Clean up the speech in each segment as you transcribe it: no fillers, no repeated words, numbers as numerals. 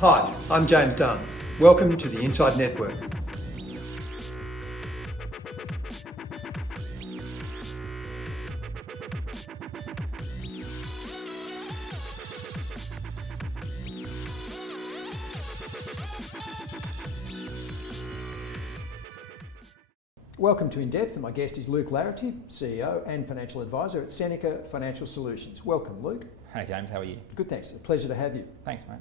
Hi, I'm James Dunn. Welcome to the Inside Network. Welcome to INDepth, and my guest is Luke Laretive, CEO and Financial Advisor at Seneca Financial Solutions. Welcome, Luke. Hey James, how are you? Good, thanks. A pleasure to have you. Thanks, mate.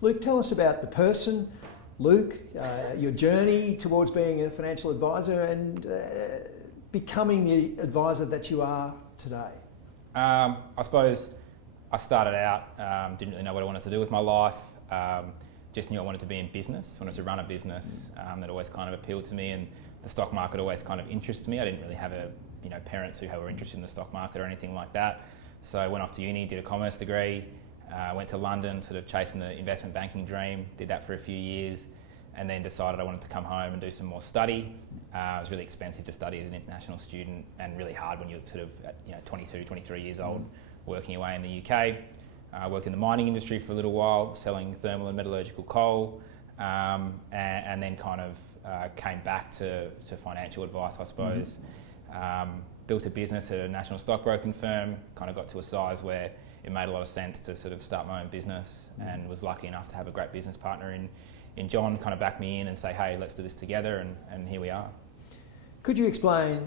Luke, tell us about the person, Luke, your journey towards being a financial advisor and becoming the advisor that you are today. I suppose I started out, didn't really know what I wanted to do with my life, just knew I wanted to be in business, wanted to run a business. That always kind of appealed to me, and the stock market always kind of interested me. I didn't really have parents who were interested in the stock market or anything like that. So I went off to uni, did a commerce degree, went to London, sort of chasing the investment banking dream, did that for a few years, and then decided I wanted to come home and do some more study. It was really expensive to study as an international student and really hard when you're sort of 22, 23 years old, working away in the UK. I worked in the mining industry for a little while, selling thermal and metallurgical coal, and then kind of came back to financial advice, I suppose. Built a business at a national stockbroking firm, kind of got to a size where it made a lot of sense to sort of start my own business, and was lucky enough to have a great business partner in John kind of back me in and say, hey, let's do this together, and here we are. Could you explain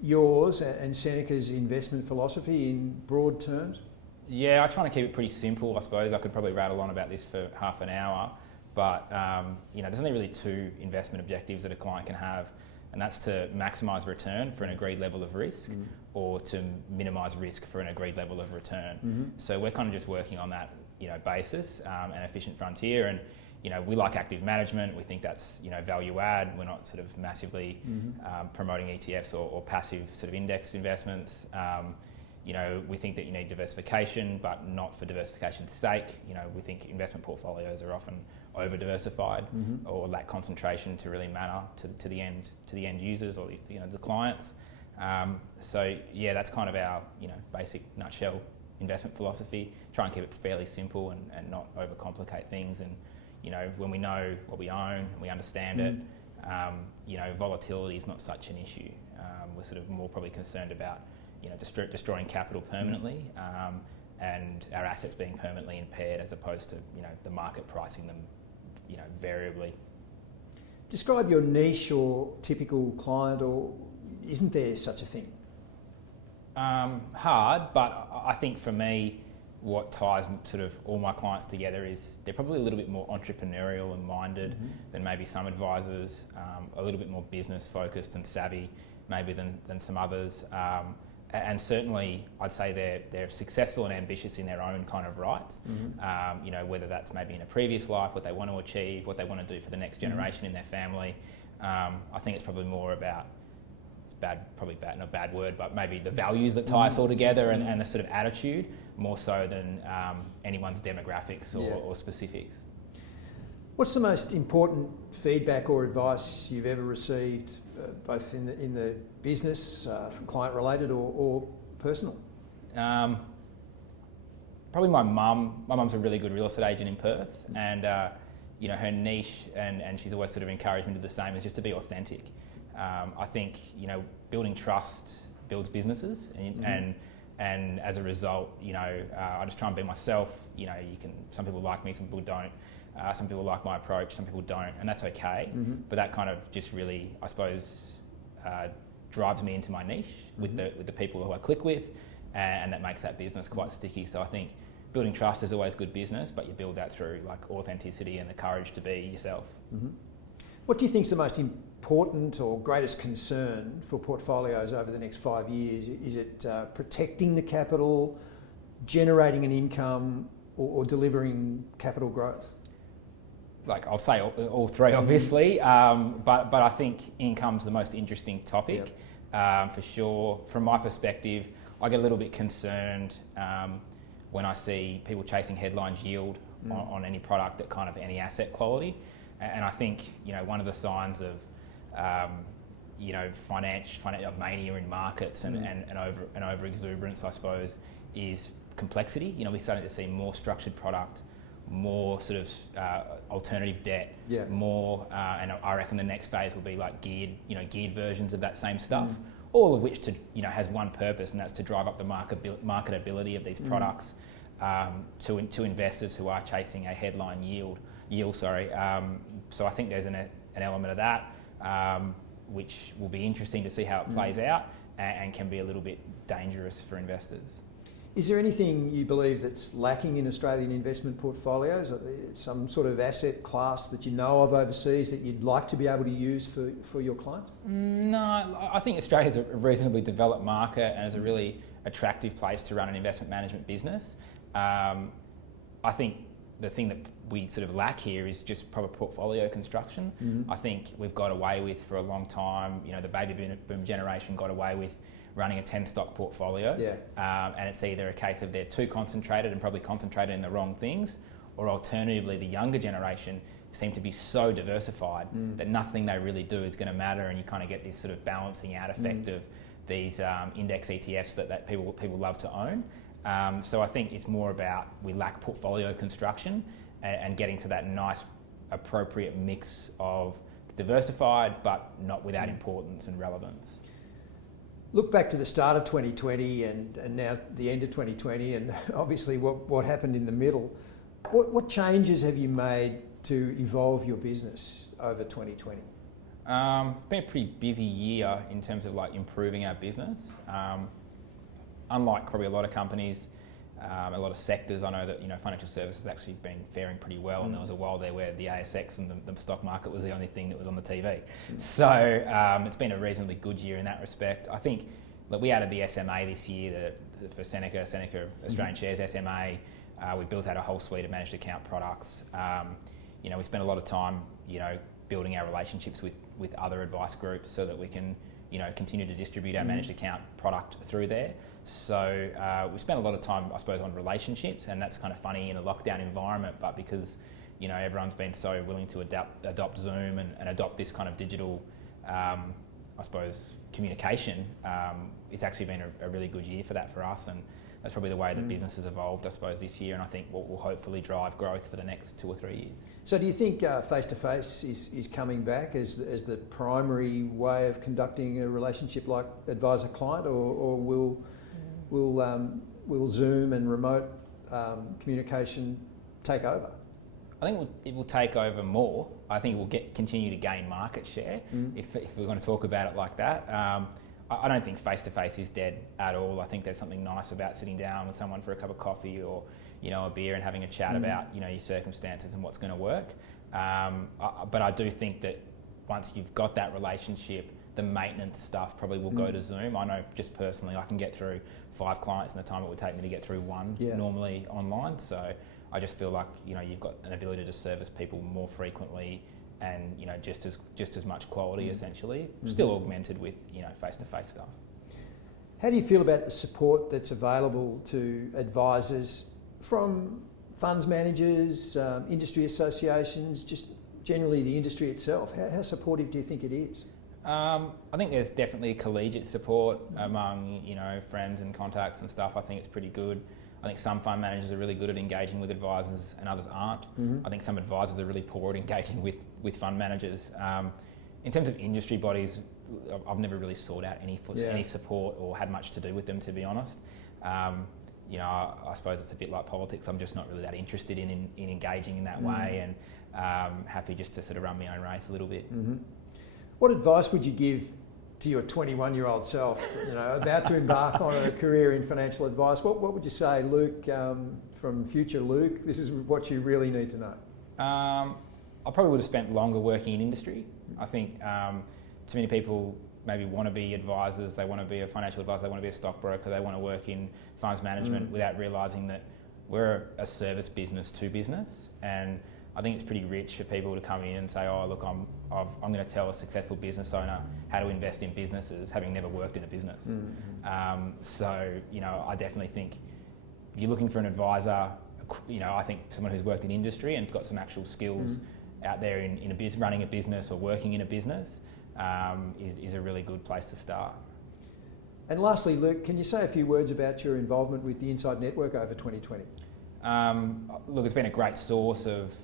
yours and Seneca's investment philosophy in broad terms? Yeah, I try to keep it pretty simple, I suppose. I could probably rattle on about this for half an hour, but there's only really two investment objectives that a client can have, and that's to maximise return for an agreed level of risk, or to minimise risk for an agreed level of return. So we're kind of just working on that basis, an efficient frontier, and we like active management. We think that's value add. We're not sort of massively promoting ETFs or passive sort of index investments. We think that you need diversification, but not for diversification's sake. We think investment portfolios are often over-diversified or lack concentration to really matter to the end users or the clients. So yeah, that's kind of our basic nutshell investment philosophy. Try and keep it fairly simple and not overcomplicate things. And when we know what we own and we understand it, volatility is not such an issue. We're sort of more probably concerned about destroying capital permanently, and our assets being permanently impaired, as opposed to the market pricing them variably. Describe your niche or typical client, or isn't there such a thing? Hard, but I think for me, what ties sort of all my clients together is they're probably a little bit more entrepreneurial and minded than maybe some advisors, a little bit more business focused and savvy maybe than some others. And certainly, I'd say they're successful and ambitious in their own kind of rights. Whether that's maybe in a previous life, what they want to achieve, what they want to do for the next generation in their family. I think it's probably more about, not a bad word, but maybe the values that tie us all together, and the sort of attitude, more so than anyone's demographics or specifics. What's the most important feedback or advice you've ever received, both in the business, from client related or personal? Probably my mum. My mum's a really good real estate agent in Perth, and her niche, and she's always sort of encouraged me to do the same, is just to be authentic. I think building trust builds businesses, and as a result, I just try and be myself. Some people like me, some people don't. Some people like my approach, some people don't, and that's okay. But that kind of just really, I suppose, drives me into my niche with the people who I click with, and that makes that business quite sticky. So I think building trust is always good business, but you build that through authenticity and the courage to be yourself. What do you think is the most important or greatest concern for portfolios over the next 5 years? Is it protecting the capital, generating an income, or delivering capital growth? I'll say all three, obviously, but I think income's the most interesting topic, for sure. From my perspective, I get a little bit concerned when I see people chasing headlines yield on any product at kind of any asset quality, and I think one of the signs of financial mania in markets and over exuberance, I suppose, is complexity. We're starting to see more structured product, more sort of alternative debt, Yeah. more, and I reckon the next phase will be like geared versions of that same stuff. All of which has one purpose, and that's to drive up the marketability of these products to investors who are chasing a headline yield. So I think there's an element of that which will be interesting to see how it plays out, and can be a little bit dangerous for investors. Is there anything you believe that's lacking in Australian investment portfolios? Some sort of asset class that you know of overseas that you'd like to be able to use for your clients? No, I think Australia's a reasonably developed market and is a really attractive place to run an investment management business. I think the thing that we sort of lack here is just proper portfolio construction. I think we've got away with for a long time, the baby boom generation got away with running a 10-stock portfolio, and it's either a case of they're too concentrated and probably concentrated in the wrong things, or alternatively the younger generation seem to be so diversified that nothing they really do is going to matter, and you kind of get this sort of balancing out effect of these index ETFs that people love to own. So I think it's more about we lack portfolio construction and getting to that nice appropriate mix of diversified but not without importance and relevance. Look back to the start of 2020 and now the end of 2020, and obviously what happened in the middle. What changes have you made to evolve your business over 2020? It's been a pretty busy year in terms of like improving our business. Unlike probably a lot of companies, a lot of sectors, I know that financial services has actually been faring pretty well, and there was a while there where the ASX and the stock market was the only thing that was on the TV. So it's been a reasonably good year in that respect. I think we added the SMA this year for Seneca Australian Shares SMA. We built out a whole suite of managed account products. We spent a lot of time building our relationships with other advice groups so that we can continue to distribute our managed account product through there. So we spent a lot of time, I suppose, on relationships, and that's kind of funny in a lockdown environment, but because everyone's been so willing to adopt Zoom and adopt this kind of digital, I suppose, communication, it's actually been a really good year for that for us, and that's probably the way that business has evolved, I suppose, this year, and I think what will hopefully drive growth for the next 2 or 3 years. So do you think face-to-face is coming back as the primary way of conducting a relationship like advisor-client, or will Zoom and remote communication take over? I think it will take over more. I think it will continue to gain market share, if we're going to talk about it like that. I don't think face-to-face is dead at all. I think there's something nice about sitting down with someone for a cup of coffee or a beer and having a chat about your circumstances and what's going to work. But I do think that once you've got that relationship, the maintenance stuff probably will go to Zoom. I know just personally I can get through 5 clients in the time it would take me to get through one normally online. So I just feel like you've got an ability to service people more frequently and just as much quality essentially, still augmented with face-to-face stuff. How do you feel about the support that's available to advisors from funds managers, industry associations, just generally the industry itself? How supportive do you think it is? I think there's definitely collegiate support among friends and contacts and stuff. I think it's pretty good. I think some fund managers are really good at engaging with advisors and others aren't. I think some advisors are really poor at engaging with fund managers. In terms of industry bodies, I've never really sought out any support or had much to do with them, to be honest. I suppose it's a bit like politics. I'm just not really that interested in engaging in that way, and happy just to sort of run my own race a little bit. What advice would you give to your 21-year-old self, about to embark on a career in financial advice? What would you say, Luke, from future Luke, this is what you really need to know? I probably would have spent longer working in industry. I think too many people maybe want to be advisors, they want to be a financial advisor, they want to be a stockbroker, they want to work in funds management without realising that we're a service business to business. And I think it's pretty rich for people to come in and say, oh, look, I'm going to tell a successful business owner how to invest in businesses, having never worked in a business. So, I definitely think if you're looking for an advisor, I think someone who's worked in industry and got some actual skills out there in a business, running a business or working in a business, is a really good place to start. And lastly, Luke, can you say a few words about your involvement with the Inside Network over 2020? Look, it's been a great source of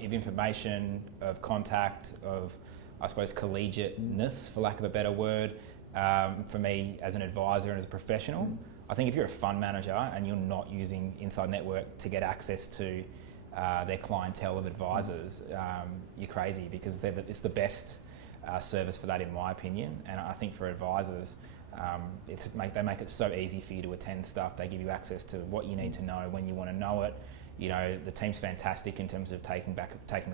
information, of contact, of, I suppose, collegiateness, for lack of a better word, for me as an advisor and as a professional. I think if you're a fund manager and you're not using Inside Network to get access to their clientele of advisors, you're crazy, because it's the best service for that, in my opinion. And I think for advisors, they make it so easy for you to attend stuff. They give you access to what you need to know when you want to know it. You know, the team's fantastic in terms of taking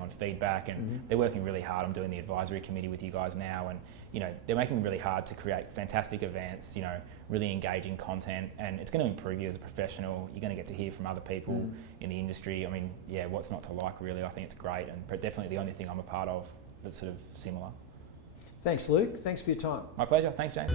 on feedback, and they're working really hard. I'm doing the advisory committee with you guys now, and you know, they're making really hard to create fantastic events, you know, really engaging content, and it's going to improve you as a professional. You're going to get to hear from other people in the industry. I mean, yeah, what's not to like, really? I think it's great, and definitely the only thing I'm a part of that's sort of similar. Thanks, Luke. Thanks for your time. My pleasure. Thanks, James.